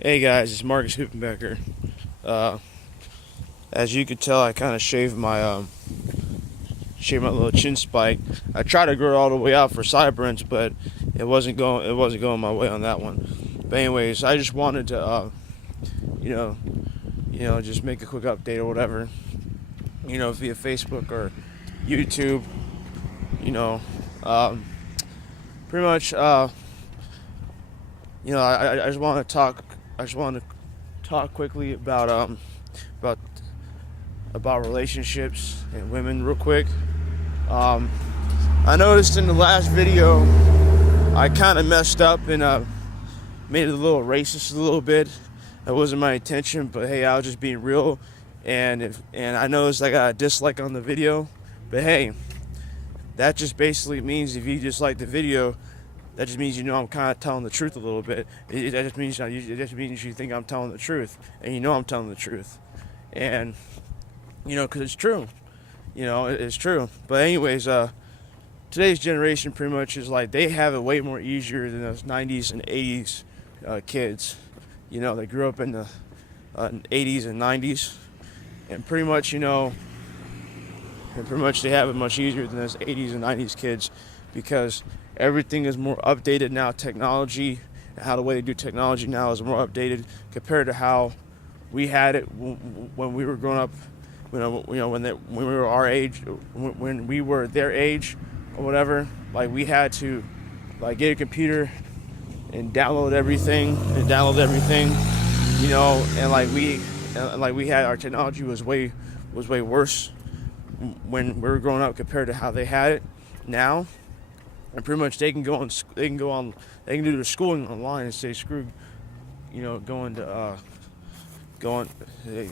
Hey guys, it's Marcus Hoopenbecker. Uh, as you can tell, I kind of shaved my little chin spike. I tried to grow it all the way out for sideburns, but it wasn't going my way on that one. But anyways, I just wanted to, you know, just make a quick update or whatever, via Facebook or YouTube. You know, um, pretty much, I just want to talk. I just want to talk quickly about about relationships and women real quick. Um, I noticed in the last video I kind of messed up and made it a little racist a little bit. That wasn't my intention, but hey, I was just being real. And I noticed I got a dislike on the video, but hey, that just basically means if you dislike the video, that just means I'm kind of telling the truth a little bit. It just means you think I'm telling the truth, and I'm telling the truth, and because it's true. It's true. But anyways, today's generation pretty much is like they have it way more easier than those 90s and 80s kids. They grew up in the 80s and 90s, and pretty much they have it much easier than those 80s and 90s kids because everything is more updated now. Technology and how the way they do technology now is more updated compared to how we had it when we were growing up. When we were our age, when we were their age, or whatever. Like we had to, like get a computer and download everything, and we had our technology was way worse when we were growing up compared to how they had it now. And pretty much they can do their schooling online and say screw, they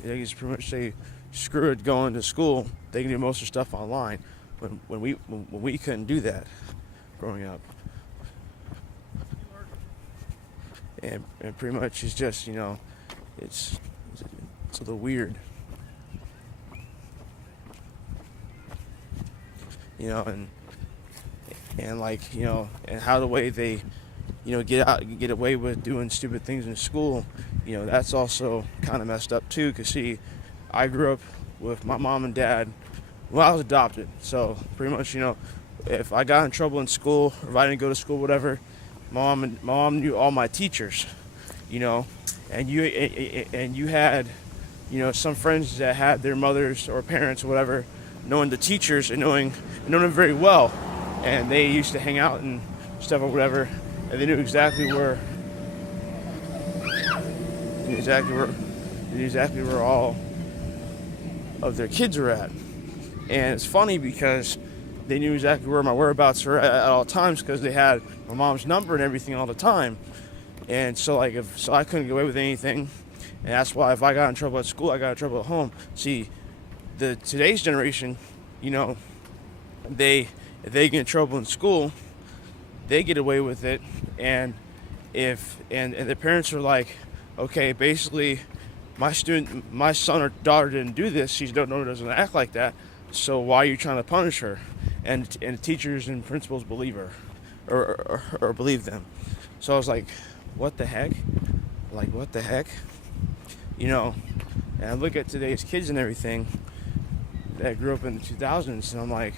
just pretty much say screw it going to school. They can do most of the stuff online when we couldn't do that growing up. And pretty much it's just it's a little weird, and like and how the way they get away with doing stupid things in school, that's also kind of messed up too. Cause see, I grew up with my mom and dad. Well, I was adopted, so pretty much if I got in trouble in school or if I didn't go to school, whatever, my mom knew all my teachers, and you had some friends that had their mothers or parents or whatever knowing the teachers and knowing them very well, and they used to hang out and stuff or whatever, and they knew exactly where all of their kids were at. And it's funny because they knew exactly where my whereabouts were at all times because they had my mom's number and everything all the time. And so I couldn't get away with anything, and that's why if I got in trouble at school, I got in trouble at home. See, today's generation, if they get in trouble in school, they get away with it, and the parents are like, okay, basically, my son or daughter didn't do this. She doesn't act like that. So why are you trying to punish her? And teachers and principals believe her, or believe them. So I was like, what the heck? Like, what the heck? And I look at today's kids and everything that grew up in the 2000s, and I'm like,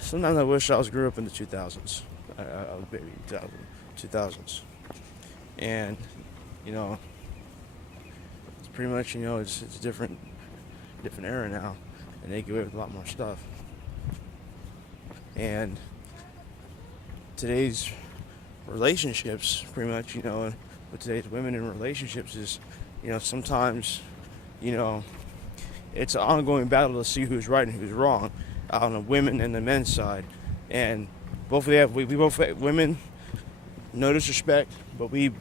sometimes I wish I grew up in the 2000s. I was a baby in 2000s. And, it's pretty much, it's a different era now, and they get away with a lot more stuff. And today's relationships, pretty much, with today's women in relationships is, sometimes, it's an ongoing battle to see who's right and who's wrong on the women and the men's side. And we both have women, no disrespect, but we,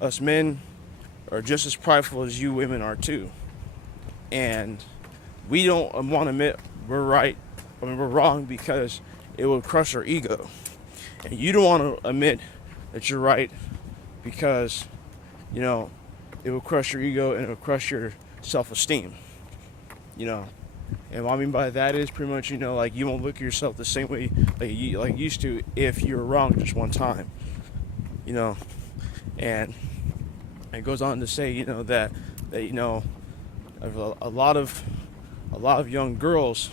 us men, are just as prideful as you women are too. And we don't want to admit we're right, we're wrong, because it will crush our ego. And you don't want to admit that you're right because, it will crush your ego and it will crush your self-esteem. And what I mean by that is pretty much, like you won't look at yourself the same way like you used to if you were wrong just one time. And it goes on to say, that a lot of young girls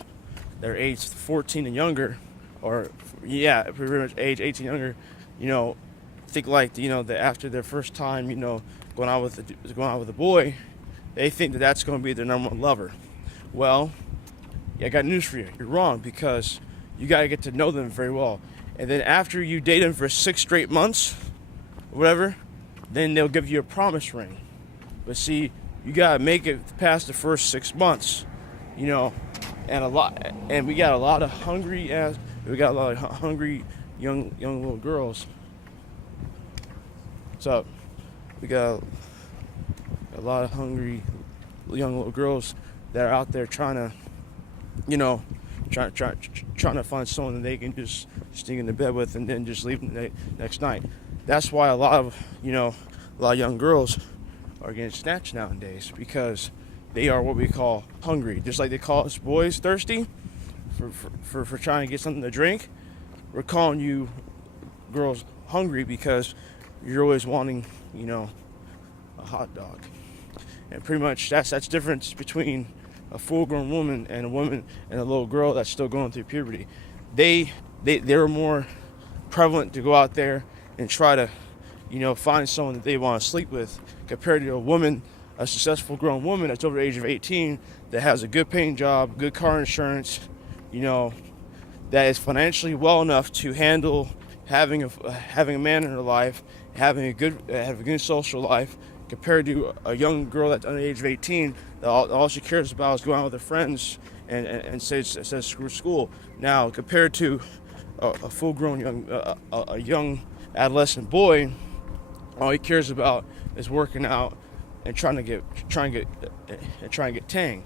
that are aged 14 and younger, or yeah, pretty much age 18 younger, think like that after their first time, going out with a boy, they think that that's going to be their number one lover. Well, yeah, I got news for you. You're wrong, because you got to get to know them very well. And then after you date them for 6 straight months, or whatever, then they'll give you a promise ring. But see, you got to make it past the first 6 months, and we got a lot of hungry young little girls. What's up? We got a lot of hungry young little girls that are out there trying to find someone that they can just sneak into bed with and then just leave the next night. That's why a lot of young girls are getting snatched nowadays, because they are what we call hungry. Just like they call us boys thirsty for trying to get something to drink, we're calling you girls hungry because you're always wanting, a hot dog. And pretty much that's the difference between a full-grown woman and a little girl that's still going through puberty. They're more prevalent to go out there and try to, find someone that they want to sleep with, compared to a successful grown woman that's over the age of 18, that has a good paying job, good car insurance, that is financially well enough to handle having a man in her life, having a good social life, compared to a young girl that's under the age of 18 that all she cares about is going out with her friends and says screw school. Now, compared to a full-grown young adolescent boy, all he cares about is working out and trying to get tang.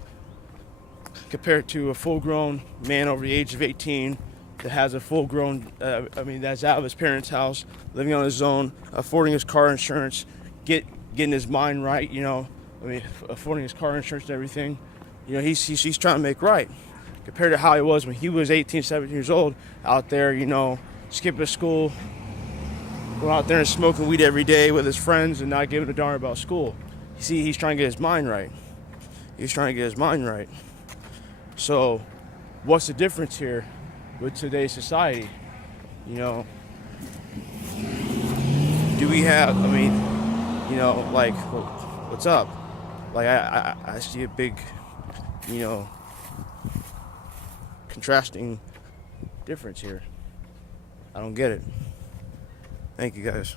Compared to a full-grown man over the age of 18 that has a full-grown, that's out of his parents' house, living on his own, affording his car insurance, getting his mind right, affording his car insurance and everything. He's trying to make right, compared to how he was when he was 18, 17 years old, out there, skipping school, going out there and smoking weed every day with his friends and not giving a darn about school. See, he's trying to get his mind right. So, what's the difference here with today's society? Do we have, what's up? Like, I see a big, contrasting difference here. I don't get it. Thank you, guys.